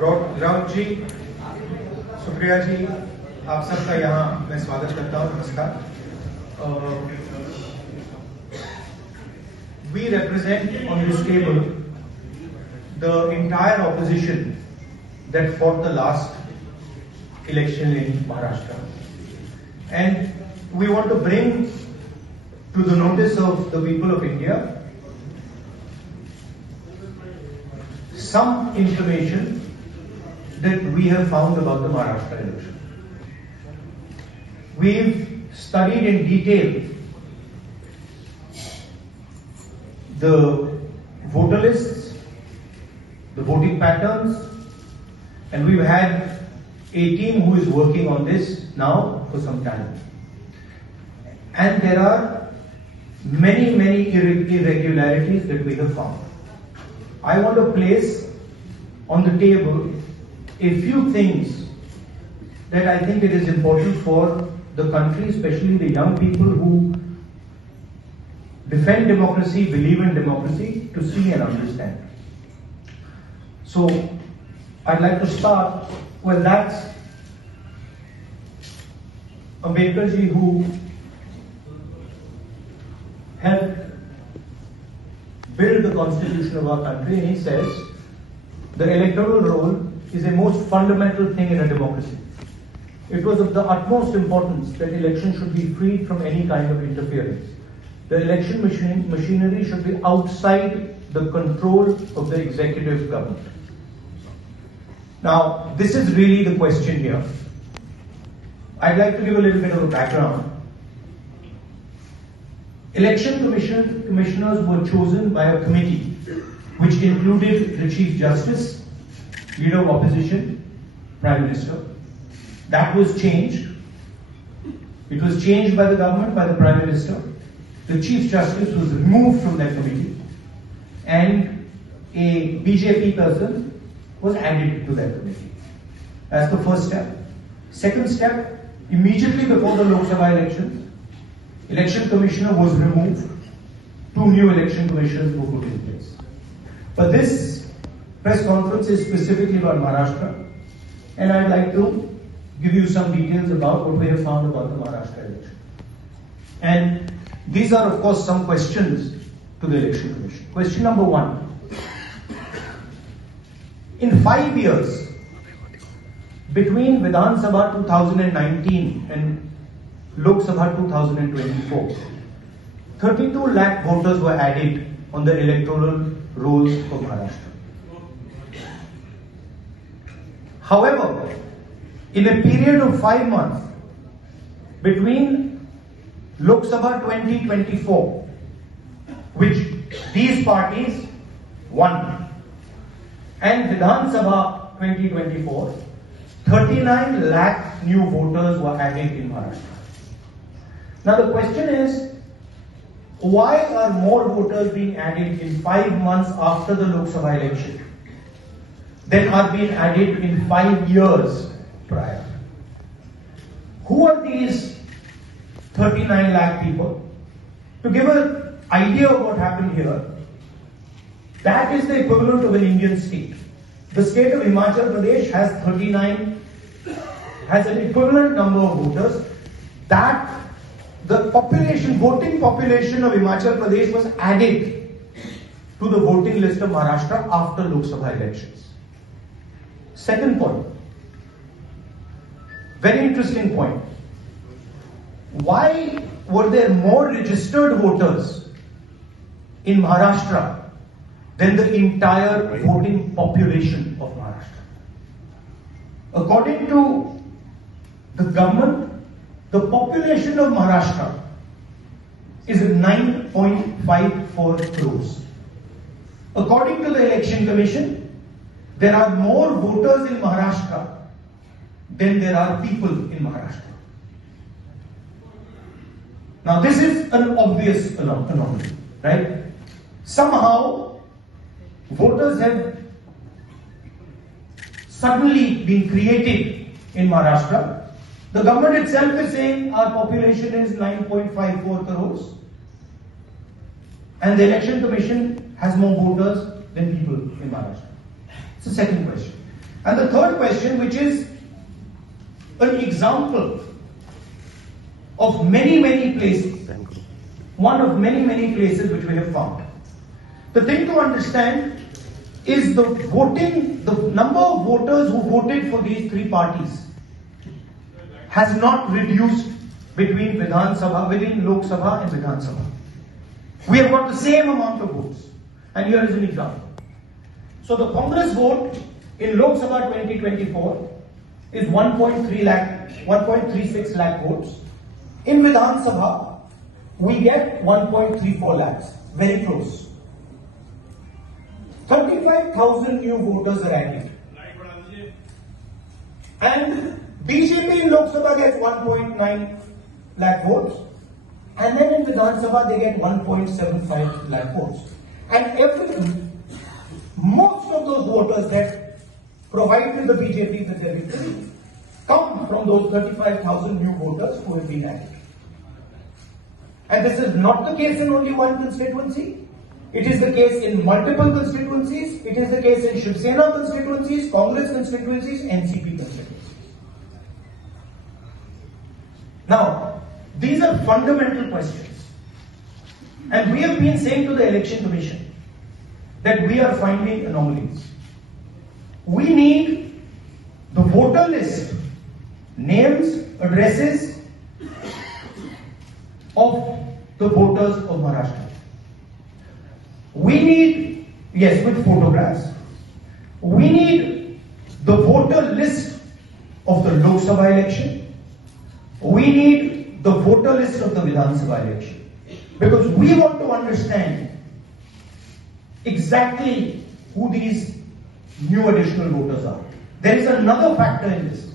राउत जी, सुप्रिया जी, आप सबका यहाँ मैं स्वागत करता हूँ। नमस्कार। We represent on this table the entire opposition that fought the last election in Maharashtra, and we want to bring to the notice of the people of India some information that we have found about the Maharashtra election. We've studied in detail the voter lists, the voting patterns, and we've had a team who is working on this now for some time. And there are many irregularities that we have found. I want to place on the table a few things that I think it is important for the country, especially the young people who defend democracy, believe in democracy, to see and understand. So, I'd like to start, well, that's Ambedkar ji, who helped build the constitution of our country, and he says the electoral roll is a most fundamental thing in a democracy. It was of the utmost importance that elections should be freed from any kind of interference. The election machinery should be outside the control of the executive government. Now, this is really the question here. I'd like to give a little bit of a background. Election commissioners were chosen by a committee which included the Chief Justice, Leader of Opposition, Prime Minister. That was changed. It was changed by the government, by the Prime Minister. The Chief Justice was removed from that committee, and a BJP person was added to that committee. That's the first step. Second step, immediately before the Lok Sabha elections, Election Commissioner was removed. 2 new election commissioners were put in place. But this press conference is specifically about Maharashtra, and I'd like to give you some details about what we have found about the Maharashtra election. And these are, of course, some questions to the Election Commission. Question number 1. In 5 years, between Vidhan Sabha 2019 and Lok Sabha 2024, 32 lakh voters were added on the electoral rolls of Maharashtra. However, in a period of 5 months between Lok Sabha 2024, which these parties won, and Vidhan Sabha 2024, 39 lakh new voters were added in Maharashtra. Now the question is, why are more voters being added in 5 months after the Lok Sabha election than are being added in 5 years prior? Who are these 39 lakh people? To give an idea of what happened here, that is the equivalent of an Indian state. The state of Himachal Pradesh has an equivalent number of voters. That the voting population of Himachal Pradesh was added to the voting list of Maharashtra after Lok Sabha elections. Second point, very interesting point. Why were there more registered voters in Maharashtra than the entire voting population of Maharashtra? According to the government, the population of Maharashtra is 9.54 crores. According to the Election Commission, there are more voters in Maharashtra than there are people in Maharashtra. Now this is an obvious anomaly, right? Somehow voters have suddenly been created in Maharashtra. The government itself is saying our population is 9.54 crores, and the Election Commission has more voters than people in Maharashtra. It's the second question. And the third question, which is an example of many places, one of many places which we have found. The thing to understand is the number of voters who voted for these three parties has not reduced within Lok Sabha and Vidhan Sabha. We have got the same amount of votes. And here is an example. So the Congress vote in Lok Sabha 2024 is 1.36 lakh votes. In Vidhan Sabha, we get 1.34 lakhs. Very close. 35,000 new voters are added. And BJP in Lok Sabha gets 1.9 lakh votes. And then in Vidhan Sabha, they get 1.75 lakh votes. And most of those voters that provide to the BJP with their victory come from those 35,000 new voters who have been added. And this is not the case in only one constituency. It is the case in multiple constituencies. It is the case in Shiv Sena constituencies, Congress constituencies, NCP constituencies. Now, these are fundamental questions. And we have been saying to the Election Commission that we are finding anomalies. We need the voter list, names, addresses of the voters of Maharashtra. We need, yes, with photographs. We need the voter list of the Lok Sabha election. We need the voter list of the Vidhan Sabha election. Because we want to understand exactly who these new additional voters are. There is another factor in this,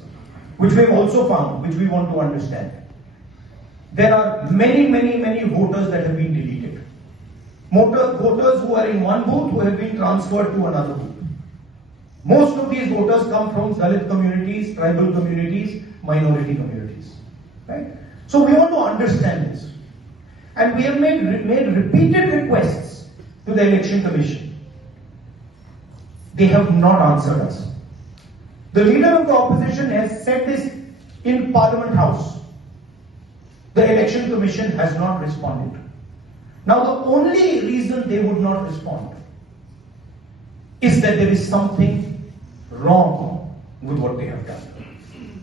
which we have also found, which we want to understand. There are many voters that have been deleted. Voters who are in one booth who have been transferred to another booth. Most of these voters come from Dalit communities, tribal communities, minority communities. Right? So we want to understand this. And we have made repeated requests to the Election Commission. They have not answered us. The leader of the opposition has said this in Parliament House. The Election Commission has not responded. Now the only reason they would not respond is that there is something wrong with what they have done.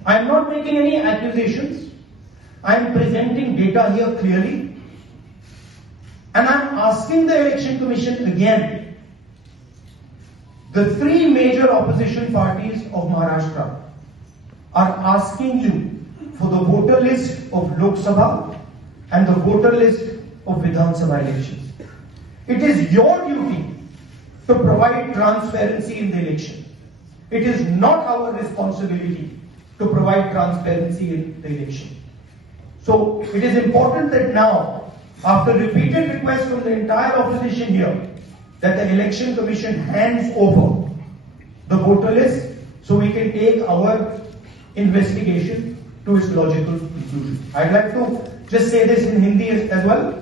I am not making any accusations. I am presenting data here clearly. And I am asking the Election Commission again. The three major opposition parties of Maharashtra are asking you for the voter list of Lok Sabha and the voter list of Vidhan Sabha elections. It is your duty to provide transparency in the election. It is not our responsibility to provide transparency in the election. So it is important that now, after repeated requests from the entire opposition here, that the Election Commission hands over the voter list so we can take our investigation to its logical conclusion. I'd like to just say this in Hindi as well.